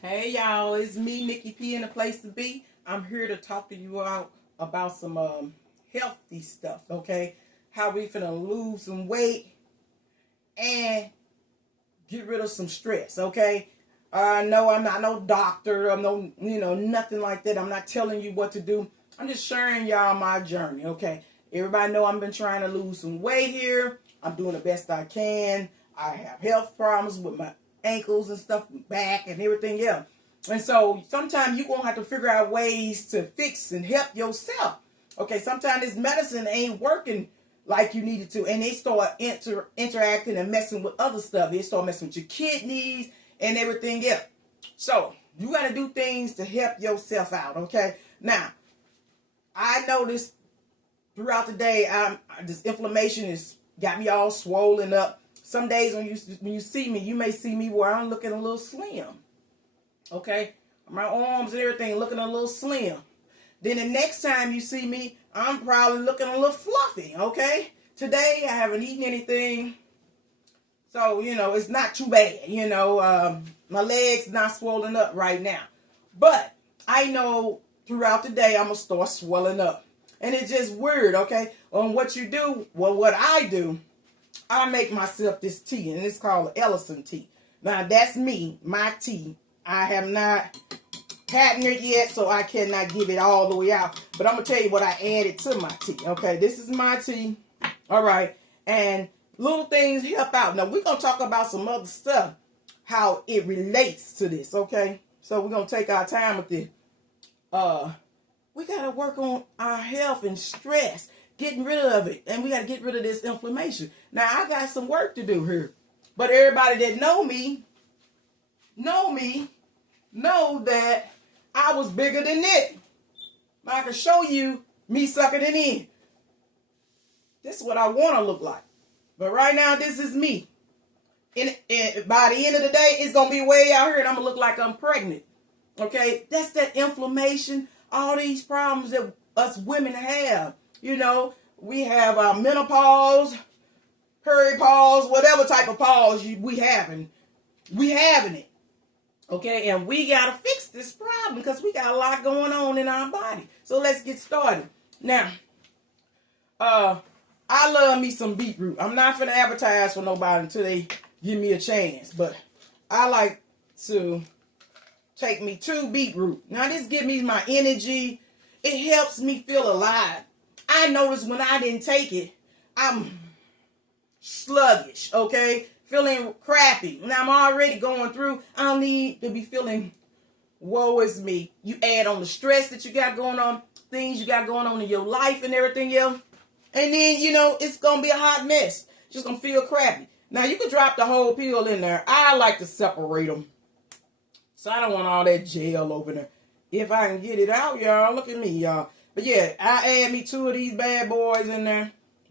Hey y'all, it's me, Nikki P, in the place to be. I'm here to talk to you out about some healthy stuff, okay? How we finna lose some weight and get rid of some stress, okay? No, I'm not no doctor. I'm no, nothing like that. I'm not telling you what to do. I'm just sharing y'all my journey, okay? Everybody know I've been trying to lose some weight here. I'm doing the best I can. I have health problems with my ankles and stuff, back and everything else. And so sometimes you're going to have to figure out ways to fix and help yourself. Okay, sometimes this medicine ain't working like you needed to, and they start interacting and messing with other stuff. They start messing with your kidneys and everything else. So you got to do things to help yourself out, okay? Now, I noticed throughout the day, this inflammation has got me all swollen up. Some days when you see me, you may see me where I'm looking a little slim. Okay? My arms and everything looking a little slim. Then the next time you see me, I'm probably looking a little fluffy. Okay? Today, I haven't eaten anything. So, it's not too bad. My legs not swollen up right now. But I know throughout the day, I'm going to start swelling up. And it's just weird, okay? On what you do, well, what I do, I make myself this tea, and it's called Ellison tea. Now, that's me, my tea. I have not patented it yet, so I cannot give it all the way out. But I'm going to tell you what I added to my tea, okay? This is my tea, all right? And little things help out. Now, we're going to talk about some other stuff, how it relates to this, okay? So we're going to take our time with this. We got to work on our health and stress, getting rid of it. And we got to get rid of this inflammation. Now, I got some work to do here. But everybody that know that I was bigger than it. I can show you me sucking it in. This is what I want to look like. But right now, this is me. And by the end of the day, it's going to be way out here and I'm going to look like I'm pregnant. Okay? That's that inflammation. All these problems that us women have. We have our menopause, perimenopause, whatever type of pause we having. We having it. Okay? And we got to fix this problem because we got a lot going on in our body. So let's get started. Now, I love me some beetroot. I'm not finna advertise for nobody until they give me a chance. But I like to take me 2 beetroot. Now this gives me my energy. It helps me feel alive. I noticed when I didn't take it, I'm sluggish, okay? Feeling crappy. Now I'm already going through. I don't need to be feeling, woe is me. You add on the stress that you got going on, things you got going on in your life and everything else. And then, it's going to be a hot mess. Just going to feel crappy. Now you can drop the whole pill in there. I like to separate them. So I don't want all that gel over there. If I can get it out, y'all, look at me, y'all. But yeah, I add me 2 of these bad boys in there.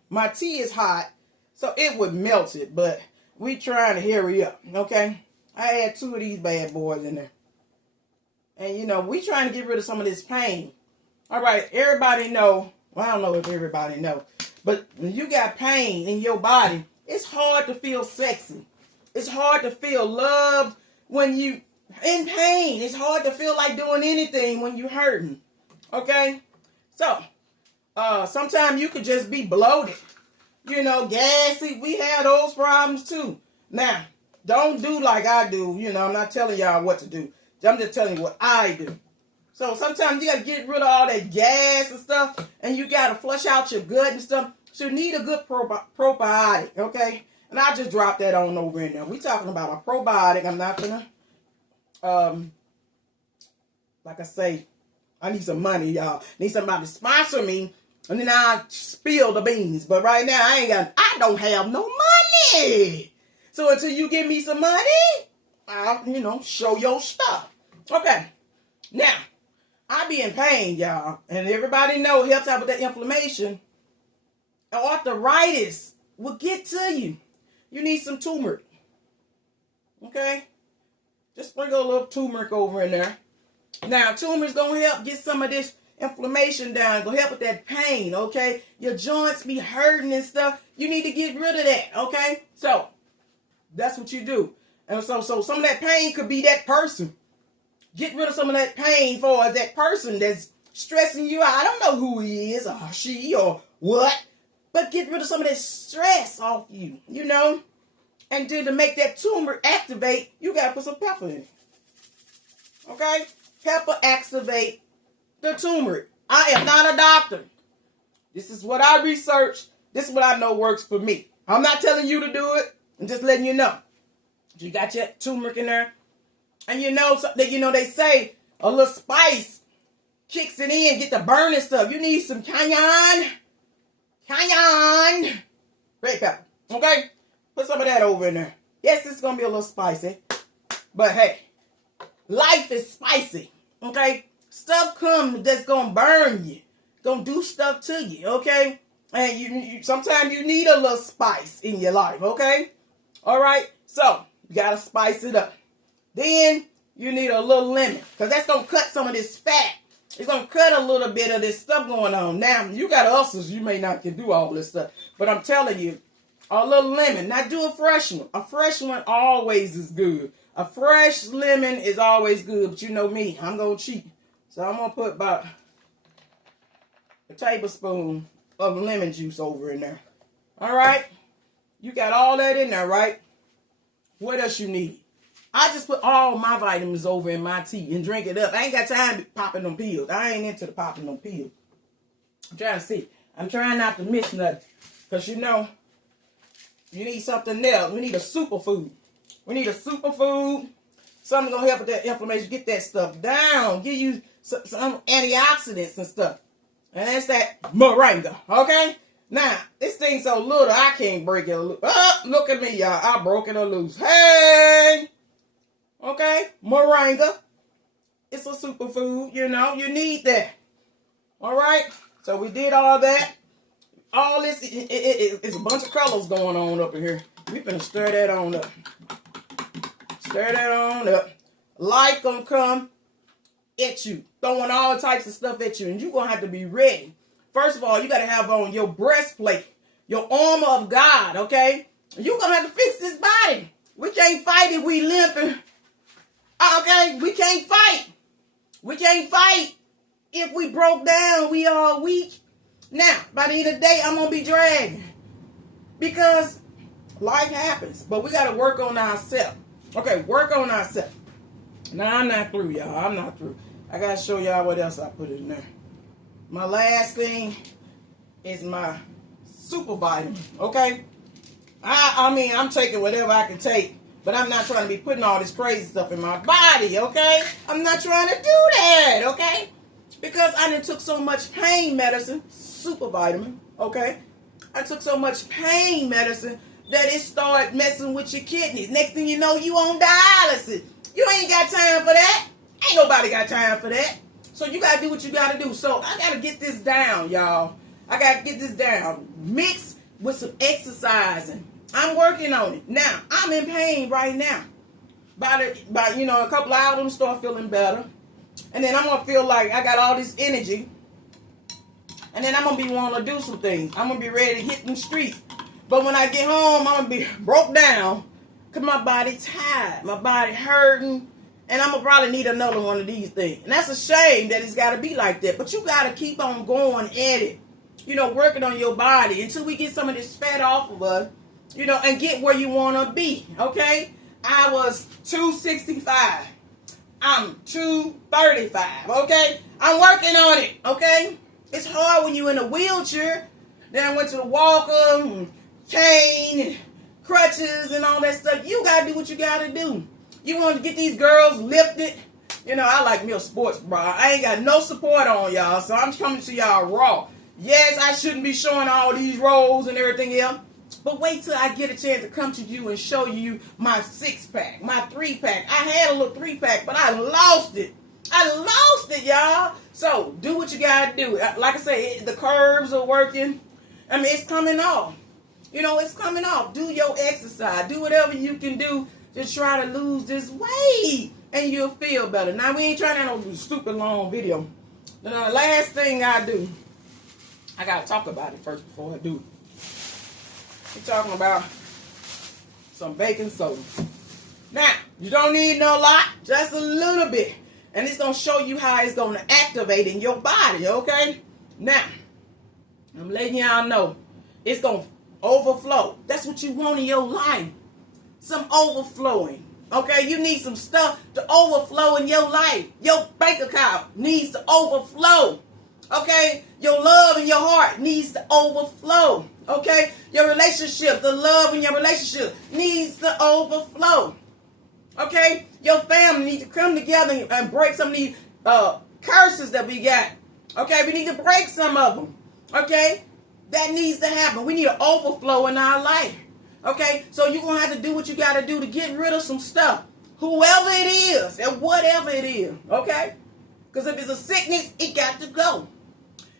My tea is hot, so it would melt it. But we trying to hurry up, okay? I add 2 of these bad boys in there. And, we trying to get rid of some of this pain. All right, everybody know. Well, I don't know if everybody know. But when you got pain in your body, it's hard to feel sexy. It's hard to feel loved when you in pain. It's hard to feel like doing anything when you're hurting. Okay? So, sometimes you could just be bloated. Gassy. We have those problems too. Now, don't do like I do. I'm not telling y'all what to do. I'm just telling you what I do. So, sometimes you got to get rid of all that gas and stuff. And you got to flush out your gut and stuff. So, you need a good probiotic. Okay? And I just dropped that on over in there. We talking about a probiotic. I'm not gonna like I say, I need some money, y'all. Need somebody to sponsor me, and then I spill the beans. But right now, I don't have no money. So until you give me some money, I'll, show your stuff. Okay. Now, I be in pain, y'all. And everybody know it helps out with that inflammation. Arthritis will get to you. You need some turmeric. Okay? Just sprinkle a little turmeric over in there. Now, turmeric's going to help get some of this inflammation down. Going to help with that pain, okay? Your joints be hurting and stuff. You need to get rid of that, okay? So, that's what you do. And so some of that pain could be that person. Get rid of some of that pain for that person that's stressing you out. I don't know who he is or she or what, but get rid of some of that stress off you, you know? And then to make that tumor activate, you got to put some pepper in it. Okay? Pepper activate the turmeric. I am not a doctor. This is what I researched. This is what I know works for me. I'm not telling you to do it. I'm just letting you know. You got your turmeric in there. And you know, they say a little spice kicks it in, get the burning stuff. You need some cayenne, red pepper. Okay? Put some of that over in there. Yes, it's going to be a little spicy. But hey, life is spicy. Okay? Stuff comes that's going to burn you. Going to do stuff to you. Okay? And you sometimes you need a little spice in your life. Okay? All right? So, you got to spice it up. Then, you need a little lemon. Because that's going to cut some of this fat. It's going to cut a little bit of this stuff going on. Now, you got ulcers. You may not can do all this stuff. But I'm telling you, a little lemon. Now, do a fresh one. A fresh one always is good. A fresh lemon is always good. But you know me. I'm going to cheat. So, I'm going to put about a tablespoon of lemon juice over in there. All right? You got all that in there, right? What else you need? I just put all my vitamins over in my tea and drink it up. I ain't got time to be popping them pills. I ain't into the popping them pills. I'm trying to see. I'm trying not to miss nothing. Because, you know, you need something else. We need a superfood. We need a superfood. Something going to help with that inflammation. Get that stuff down. Give you some antioxidants and stuff. And that's that moringa. Okay? Now, this thing's so little, I can't break it loose. Oh, look at me, y'all. I broke it loose. Hey! Okay? Moringa. It's a superfood, you know. You need that. All right? So we did all that. All this, it's a bunch of colors going on up in here. We finna stir that on up. Stir that on up. Life gonna come at you. Throwing all types of stuff at you. And you're gonna have to be ready. First of all, you got to have on your breastplate, your armor of God, okay? You're going to have to fix this body. We can't fight if we limping. Okay? We can't fight. We can't fight if we broke down. We all weak. Now, by the end of the day, I'm going to be dragging. Because life happens. But we got to work on ourselves. Okay, work on ourselves. Now, I'm not through, y'all. I'm not through. I got to show y'all what else I put in there. My last thing is my super vitamin, okay? I mean, I'm taking whatever I can take, but I'm not trying to be putting all this crazy stuff in my body, okay? I'm not trying to do that, okay? Because I done took so much pain medicine, super vitamin, okay? I took so much pain medicine that it started messing with your kidneys. Next thing you know, you on dialysis. You ain't got time for that. Ain't nobody got time for that. So you got to do what you got to do. So I got to get this down, y'all. I got to get this down. Mix with some exercising. I'm working on it. Now, I'm in pain right now. By a couple of hours, I'm start feeling better. And then I'm going to feel like I got all this energy. And then I'm going to be wanting to do some things. I'm going to be ready to hit them streets. But when I get home, I'm going to be broke down. Because my body tired. My body hurting. And I'm going to probably need another one of these things. And that's a shame that it's got to be like that. But you got to keep on going at it. You know, working on your body until we get some of this fat off of us. You know, and get where you want to be. Okay? I was 265. I'm 235. Okay? I'm working on it. Okay? It's hard when you're in a wheelchair. Then I went to the walker, and cane, and crutches, and all that stuff. You got to do what you got to do. You want to get these girls lifted? You know, I like me a sports bra. I ain't got no support on y'all, so I'm coming to y'all raw. Yes, I shouldn't be showing all these rolls and everything else, but wait till I get a chance to come to you and show you my 6-pack, my 3-pack. I had a little 3-pack, but I lost it. I lost it, y'all. So, do what you got to do. Like I say, the curves are working. I mean, it's coming off. You know, it's coming off. Do your exercise. Do whatever you can do. Just try to lose this weight and you'll feel better. Now, we ain't trying to have no stupid long video. The last thing I do, I got to talk about it first before I do it. We're talking about some baking soda. Now, you don't need no lot, just a little bit. And it's going to show you how it's going to activate in your body, okay? Now, I'm letting y'all know it's going to overflow. That's what you want in your life. Some overflowing. Okay, you need some stuff to overflow in your life. Your bank account needs to overflow. Okay, your love in your heart needs to overflow. Okay, your relationship, the love in your relationship needs to overflow. Okay, your family needs to come together and break some of these curses that we got. Okay, we need to break some of them. Okay, that needs to happen. We need an overflow in our life. Okay, so you're going to have to do what you got to do to get rid of some stuff. Whoever it is and whatever it is. Okay? Because if it's a sickness, it got to go.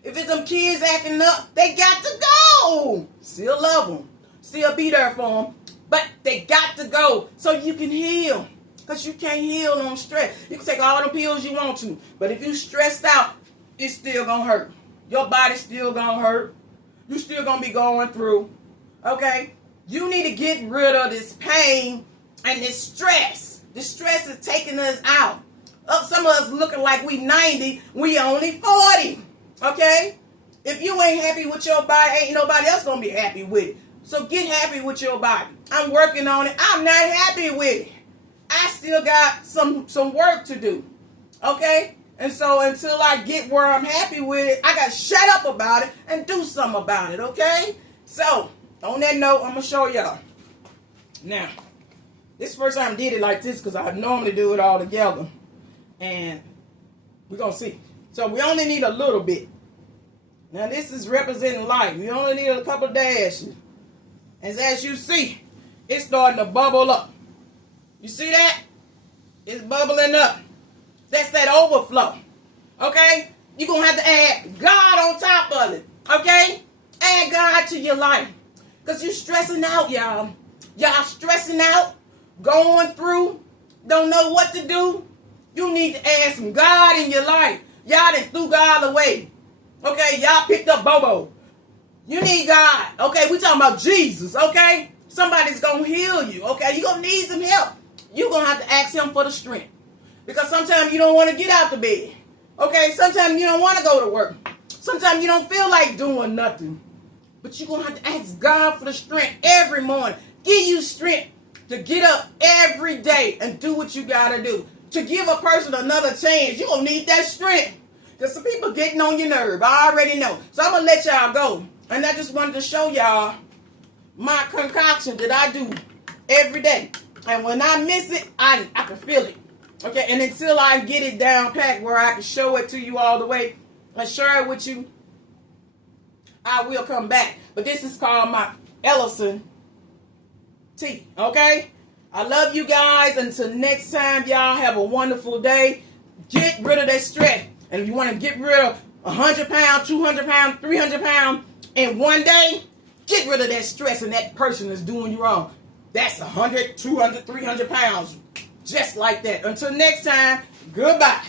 If it's some kids acting up, they got to go. Still love them. Still be there for them. But they got to go so you can heal. Because you can't heal on stress. You can take all the pills you want to. But if you stressed out, it's still going to hurt. Your body's still going to hurt. You still going to be going through. Okay? You need to get rid of this pain and this stress. This stress is taking us out. Some of us looking like we 90, we only 40. Okay? If you ain't happy with your body, ain't nobody else going to be happy with it. So get happy with your body. I'm working on it. I'm not happy with it. I still got some work to do. Okay? And so until I get where I'm happy with it, I got to shut up about it and do something about it. Okay? So on that note, I'm going to show y'all. Now, this is the first time I did it like this because I normally do it all together. And we're going to see. So we only need a little bit. Now, this is representing life. We only need a couple of dashes. And as you see, it's starting to bubble up. You see that? It's bubbling up. That's that overflow. Okay? You're going to have to add God on top of it. Okay? Add God to your life. Because you're stressing out, y'all. Y'all stressing out, going through, don't know what to do. You need to add some God in your life. Y'all done threw God away. Okay, y'all picked up Bobo. You need God. Okay, we talking about Jesus, okay? Somebody's going to heal you, okay? You're going to need some help. You're going to have to ask him for the strength. Because sometimes you don't want to get out the bed. Okay, sometimes you don't want to go to work. Sometimes you don't feel like doing nothing. But you're going to have to ask God for the strength every morning. Give you strength to get up every day and do what you got to do. To give a person another chance, you're going to need that strength. Because some people getting on your nerve. I already know. So I'm going to let y'all go. And I just wanted to show y'all my concoction that I do every day. And when I miss it, I can feel it. Okay, and until I get it down packed where I can show it to you all the way and share it with you, I will come back. But this is called my Ellison tea. Okay? I love you guys. Until next time, y'all have a wonderful day. Get rid of that stress. And if you want to get rid of 100 pounds, 200 pounds, 300 pounds in one day, get rid of that stress and that person that's doing you wrong. That's 100, 200, 300 pounds. Just like that. Until next time, goodbye.